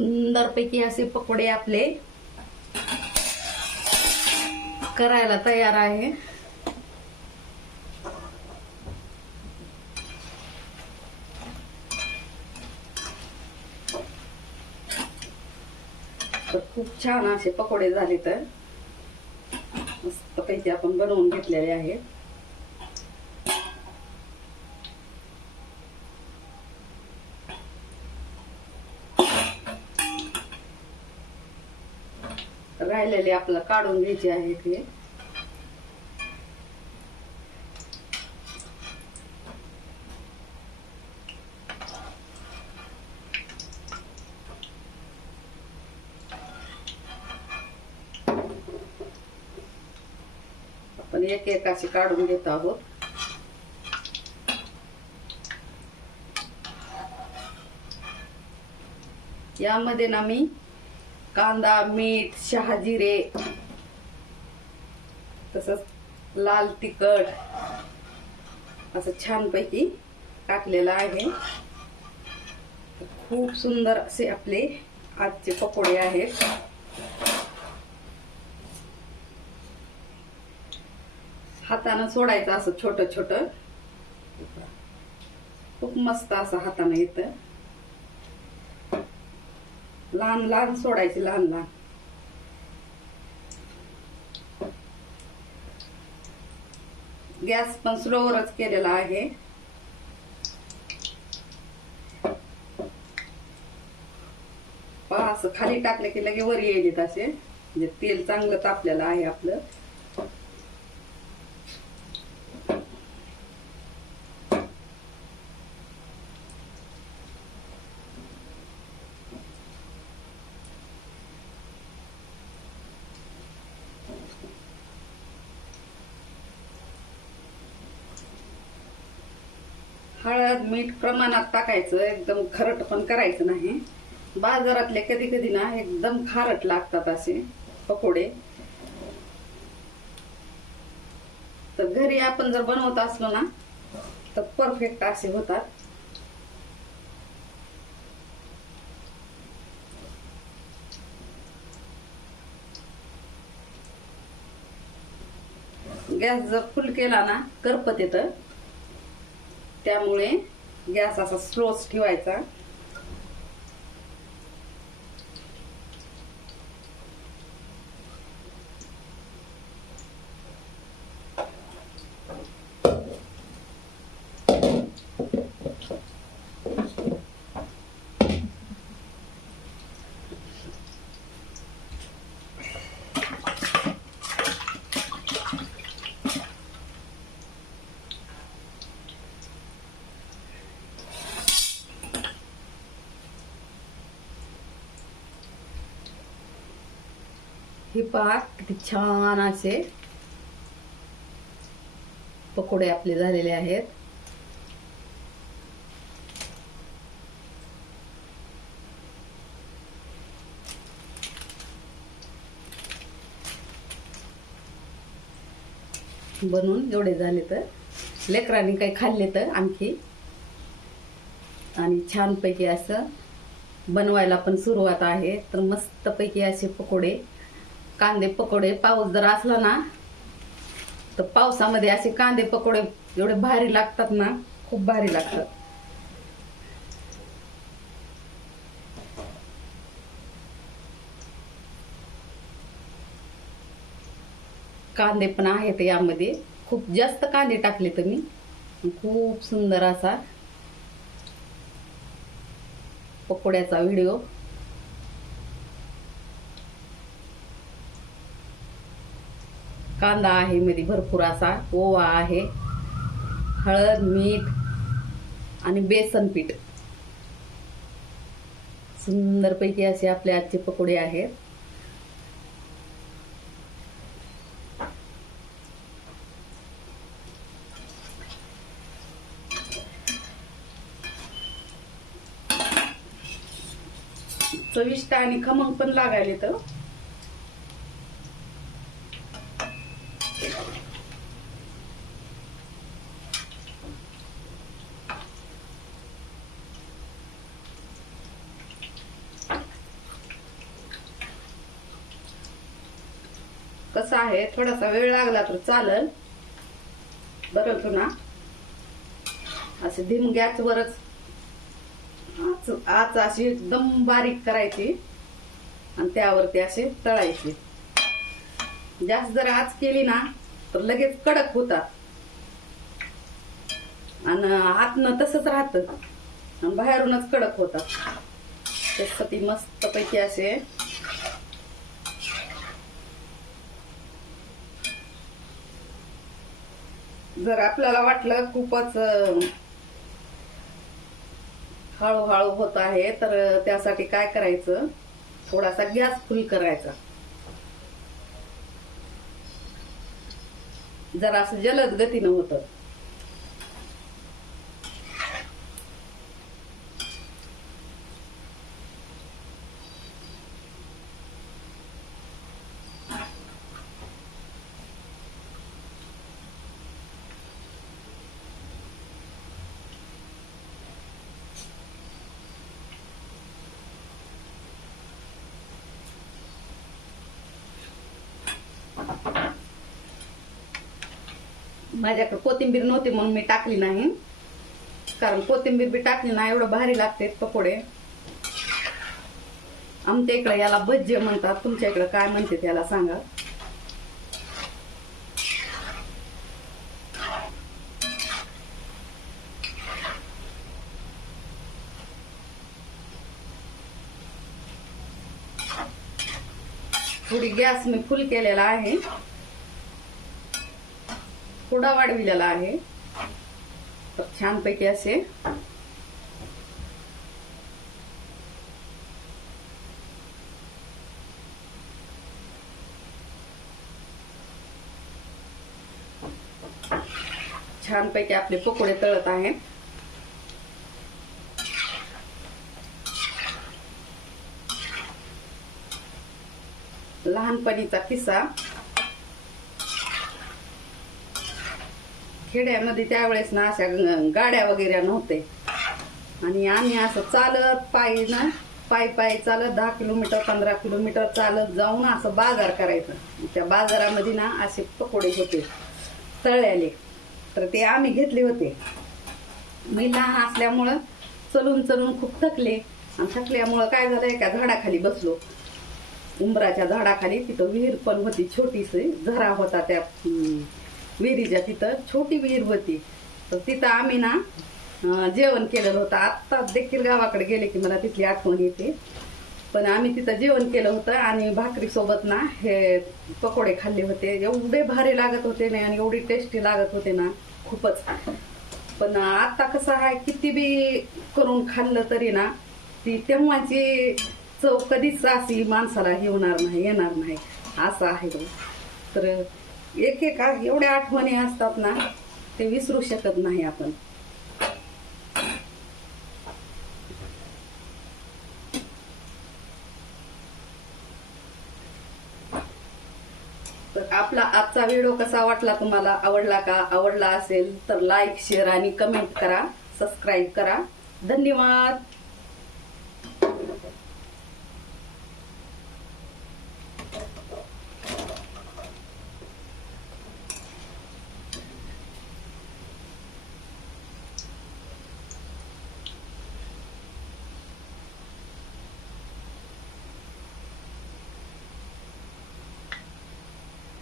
सुंदरपैकी असे पकोडे आपले करायला तयार आहे। तर खूप छान असे पकोडे झाले। तर मस्तपैकी आपण बनवून घेतलेले आहेत। राहिलेले आपल्याला काढून घ्यायचे आहेत हे। आपण एक एक असे काढून घेत आहोत। यामध्ये ना मी कांदा, मीठ, शहाजिरे, तसंच लाल तिखट असं छानपैकी टाकलेलं आहे। खूप सुंदर असे आपले आजचे पकोडे आहेत। हाताने सोडायचं असं छोटं छोटं, खूप मस्त असं हाताने येतं। लहान लहान सोडायचे, लहान लहान। गॅस पण स्लोवरच केलेला आहे। पहा, असं खाली टाकले की लगे वर येईल असे, म्हणजे तेल चांगलं तापलेलं आहे आपलं। हळद मीठ प्रमाणात टाकायचं, एकदम खरट पण करायचं नाही। बाजारातले कधी कधी ना एकदम खारट लागतात असे पकोडे। तर घरी आपण जर बनवत असलो ना तर परफेक्ट असे होतात। गॅस जर फुल केला ना करपत येतं, त्यामुळे गॅस असा स्लोच ठेवायचा। हे पहा किती छान असे पकोडे आपले झालेले आहेत। बनवून एवढे झाले तर लेकरांनी काही खाल्ले तर आणखी, आणि छानपैकी असं बनवायला पण सुरुवात आहे। तर मस्तपैकी असे पकोडे, कांदे पकोडे, पाऊस जर असला ना तर पावसामध्ये असे कांदे पकोडे एवढे भारी लागतात ना, खूप भारी लागतात। कांदे पण आहेत यामध्ये, खूप जास्त कांदे टाकले तर मी। खूप सुंदर असा पकोड्याचा व्हिडिओ। कांदा आहे मध्ये भरपूर असा, ओवा आहे, हळद मीठ आणि बेसन पीठ। सुंदरपैकी असे आपले आजचे पकोडे आहेत। चविष्ट आणि खमंग पण लागायले तर। कसं आहे, थोडासा वेळ लागला तर चालेल, परंतु ना असे धीम गॅसवरच आच अशी एकदम बारीक करायची आणि त्यावरती असे तळायचे. जास्त जर आच केली ना तर लगेच कडक होतात आणि आतनं तसंच राहतं आणि बाहेरूनच कडक होतात. त्यासाठी मस्त पैकी असे जर आपल्याला वाटलं खूपच हळूहळू होत आहे तर त्यासाठी काय करायचं, थोडासा गॅस फुल करायचा. जरा असं जलद गतीनं होतं. माझ्याकडे कोथिंबीर नव्हती म्हणून मी टाकली नाही, कारण कोथिंबीर बी टाकली ना एवढं भारी लागते पकोडे. आमच्या इकडे याला भज्जे म्हणतात, तुमच्या इकडे काय म्हणते त्याला सांगा. थोडी गॅस मी फुल केलेला आहे, थोडा वाढविलेला आहे. तर छानपैकी असे छानपैकी आपले पकोडे तळत आहेत. लहानपणीचा किस्सा, खेड्यामध्ये त्यावेळेस ना अशा गाड्या वगैरे नव्हते आणि आम्ही असं चालत पायी चालत 10 किलोमीटर 15 किलोमीटर चालत जाऊन असं बाजार करायचं. त्या बाजारामध्ये ना असे पकोडे होते तळलेले, तर ते आम्ही घेतले होते. मी लहान असल्यामुळं चलून खूप थकले आणि थकल्यामुळं काय झालं, एका झाडाखाली बसलो, उंबराच्या झाडाखाली. तिथं विहीर पण होती, छोटीशी झरा होता त्या विहिरीच्या तिथं, छोटी विहीर होती. तर तिथं आम्ही ना जेवण केलेलं होतं. आत्ता देखील गावाकडे गेले की मला तिथली आठवण येते. पण आम्ही तिथं जेवण केलं होतं आणि भाकरी सोबत ना हे पकोडे खाल्ले होते. एवढे भारी लागत होते ना आणि एवढी टेस्टी लागत होते ना खूपच. पण आता कसं आहे, किती बी करून खाल्लं तरी ना ती तेव्हाची चव कधीच अशी माणसाला येणार नाही असं आहे. तर एक एवढ्या आठवणी असतात ना, ते विसरू शकत नाही आपण. तर आपला आजचा व्हिडिओ कसा वाटला, तुम्हाला आवडला का? आवडला असेल तर लाईक, शेअर आणि कमेंट करा, सबस्क्राईब करा. धन्यवाद.